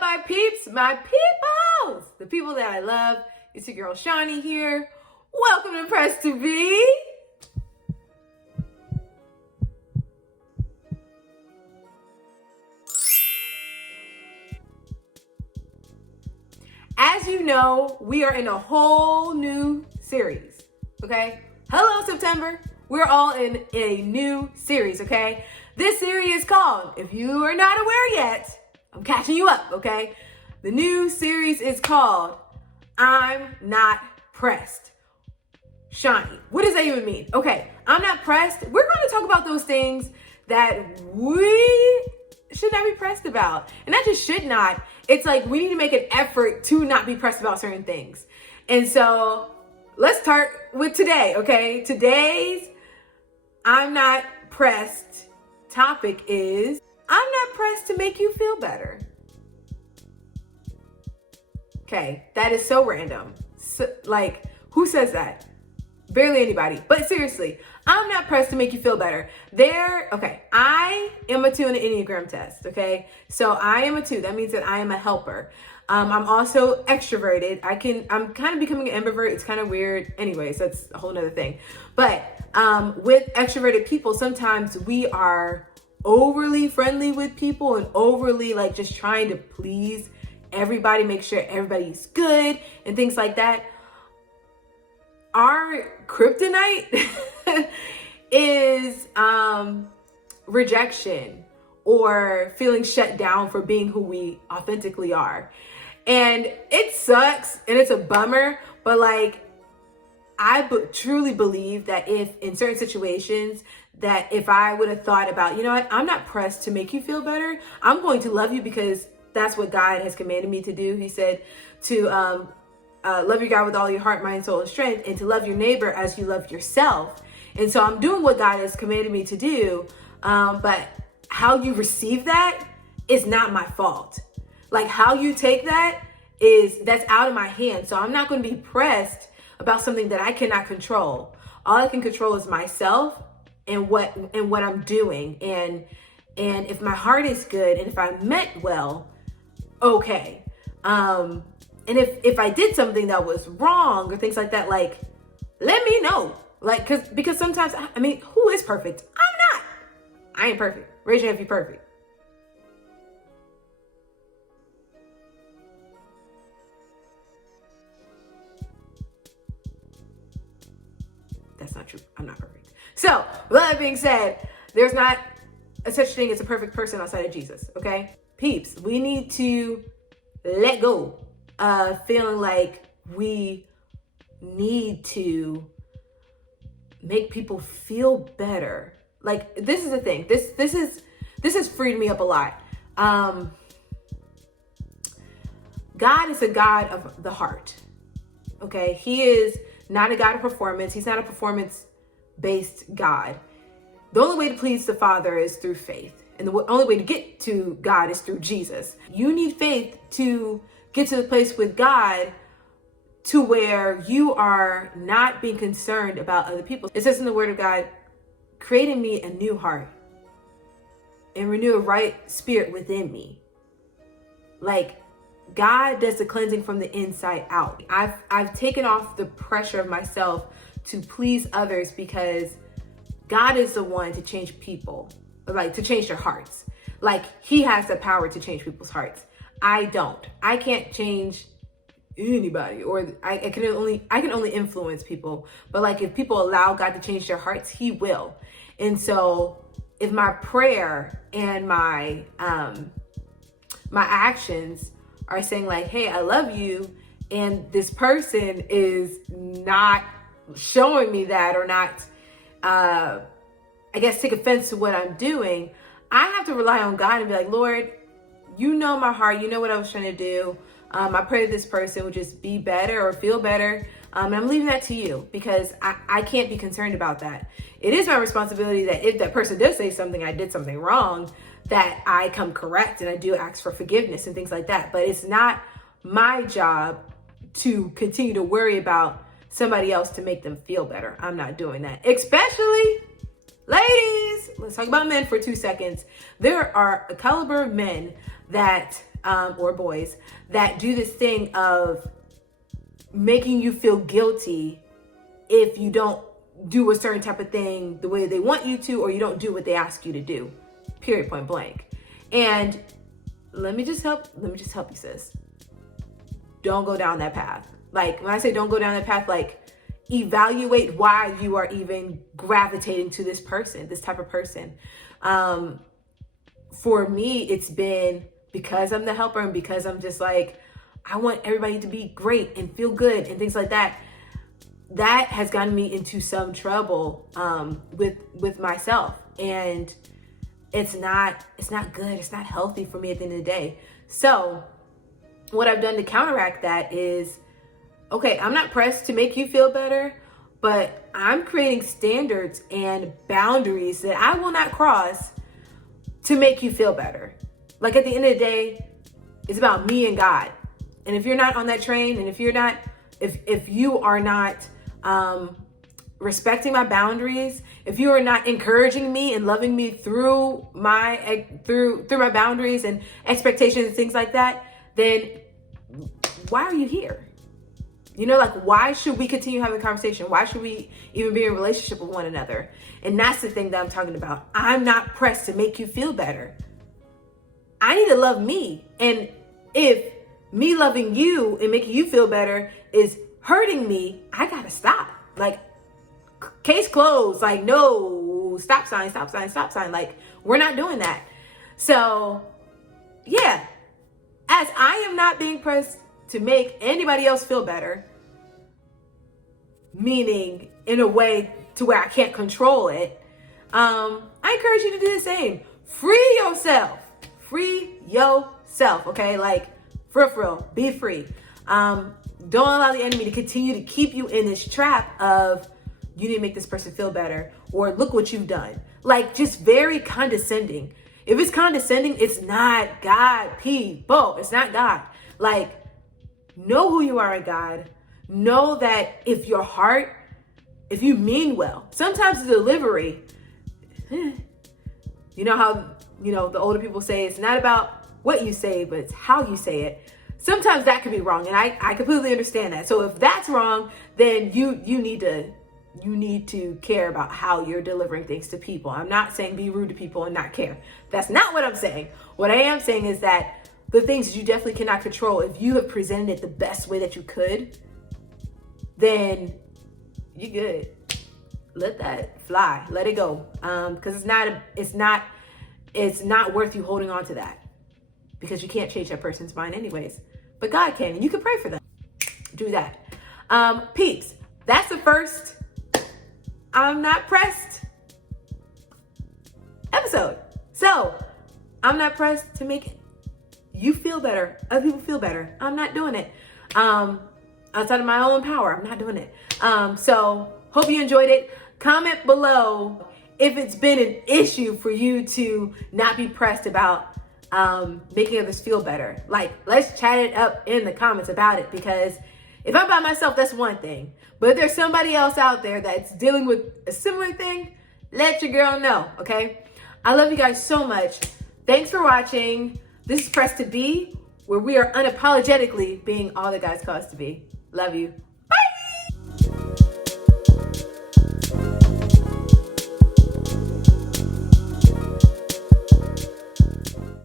up, my peeps, my peoples, the people that I love? It's your girl Shawnee here. Welcome to Press to Be. As you know, we are in a whole new series, okay? Hello, September. We're all in a new series, okay? This series is called, if you are not aware yet, I'm catching you up, okay? The new series is called, I'm Not Pressed. Shawnee, what does that even mean? Okay, I'm not pressed. We're going to talk about those things that we should not be pressed about. And that just should not. It's like we need to make an effort to not be pressed about certain things. And so let's start with today, okay? Today's I'm Not Pressed topic is, I'm not pressed to make you feel better. Okay, that is so random. So, like, who says that? Barely anybody. But seriously, I'm not pressed to make you feel better. Okay, I am a 2 in the Enneagram test, okay? So I am a 2. That means that I am a helper. I'm also extroverted. I'm kind of becoming an ambivert. It's kind of weird. Anyways, that's a whole nother thing. But with extroverted people, sometimes we are overly friendly with people and overly like just trying to please everybody, make sure everybody's good and things like that. Our kryptonite is rejection or feeling shut down for being who we authentically are. And it sucks and it's a bummer, but like I truly believe that if in certain situations that if I would have thought about, you know what, I'm not pressed to make you feel better. I'm going to love you because that's what God has commanded me to do. He said to love your God with all your heart, mind, soul, and strength, and to love your neighbor as you love yourself. And so I'm doing what God has commanded me to do. But how you receive that is not my fault. Like how you take that's out of my hands. So I'm not going to be pressed about something that I cannot control. All I can control is myself and what I'm doing. And if my heart is good and if I meant well, okay. And if I did something that was wrong or things like that, like, let me know. Like, because sometimes, I mean, who is perfect? I'm not. I ain't perfect. Raise your hand if you're perfect. That's not true. I'm not perfect. So, with that being said, there's not a such thing as a perfect person outside of Jesus, okay? Peeps, we need to let go of feeling like we need to make people feel better. Like, this is the thing. This has freed me up a lot. God is a God of the heart, okay? He is not a God of performance. He's not a performance-based God. The only way to please the Father is through faith. And the only way to get to God is through Jesus. You need faith to get to the place with God to where you are not being concerned about other people. It says in the Word of God, create in me a new heart and renew a right spirit within me. Like, God does the cleansing from the inside out. I've taken off the pressure of myself to please others because God is the one to change people, like to change their hearts. Like he has the power to change people's hearts. I don't. I can't change anybody, or I can only influence people. But like if people allow God to change their hearts, he will. And so if my prayer and my actions are saying like, hey, I love you, and this person is not showing me that or not, I guess take offense to what I'm doing, I have to rely on God and be like, Lord, you know my heart, you know what I was trying to do. I pray this person would just be better or feel better. And I'm leaving that to you because I can't be concerned about that. It is my responsibility that if that person does say something, I did something wrong, that I come correct and I do ask for forgiveness and things like that. But it's not my job to continue to worry about somebody else to make them feel better. I'm not doing that. Especially ladies. Let's talk about men for 2 seconds. There are a caliber of men that or boys, that do this thing of making you feel guilty if you don't do a certain type of thing the way they want you to, or you don't do what they ask you to do, period, point blank. And let me just help you, sis. Don't go down that path. Like, when I say don't go down that path, like, evaluate why you are even gravitating to this person, this type of person. For me, it's been because I'm the helper and because I'm just like, I want everybody to be great and feel good and things like that. That has gotten me into some trouble with myself, and it's not good. It's not healthy for me at the end of the day. So what I've done to counteract that is, okay, I'm not pressed to make you feel better, but I'm creating standards and boundaries that I will not cross to make you feel better. Like, at the end of the day, it's about me and God. And if you're not on that train, and if you are not respecting my boundaries, if you are not encouraging me and loving me through my boundaries and expectations and things like that, then why are you here? You know, like, why should we continue having a conversation? Why should we even be in a relationship with one another? And that's the thing that I'm talking about. I'm not pressed to make you feel better. I need to love me. And if me loving you and making you feel better is hurting me, I gotta stop. Like, case closed. Like, no, stop sign. Like, we're not doing that. So, yeah, as I am not being pressed to make anybody else feel better, meaning in a way to where I can't control it, I encourage you to do the same. Free yourself, okay? Like, for real, be free. Don't allow the enemy to continue to keep you in this trap of, you need to make this person feel better, or look what you've done. Like, just very condescending. If it's condescending, it's not God, people. It's not God. Like, know who you are in God. Know that if you mean well, sometimes the delivery, you know how, the older people say, it's not about what you say, but it's how you say it. Sometimes that could be wrong, and I completely understand that. So if that's wrong, then you need to care about how you're delivering things to people. I'm not saying be rude to people and not care. That's not what I'm saying. What I am saying is that the things that you definitely cannot control, if you have presented it the best way that you could, then you good. Let that fly. Let it go. Because it's not worth you holding on to that, because you can't change that person's mind anyways. But God can, and you can pray for them. Do that. Peeps, that's the first I'm not pressed episode. So I'm not pressed to make you feel better, other people feel better. I'm not doing it. Outside of my own power, I'm not doing it. So hope you enjoyed it. Comment below if it's been an issue for you to not be pressed about making others feel better. Like, let's chat it up in the comments about it, because if I'm by myself, that's one thing. But if there's somebody else out there that's dealing with a similar thing, let your girl know, okay? I love you guys so much. Thanks for watching. This is Pressed to Be, where we are unapologetically being all that God's called us to be. Love you.